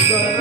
Sugar,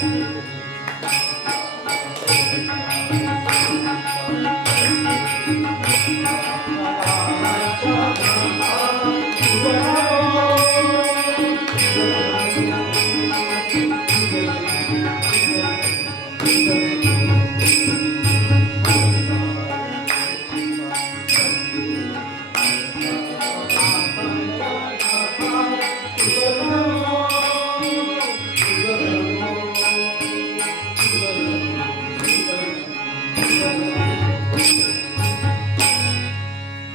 Thank you.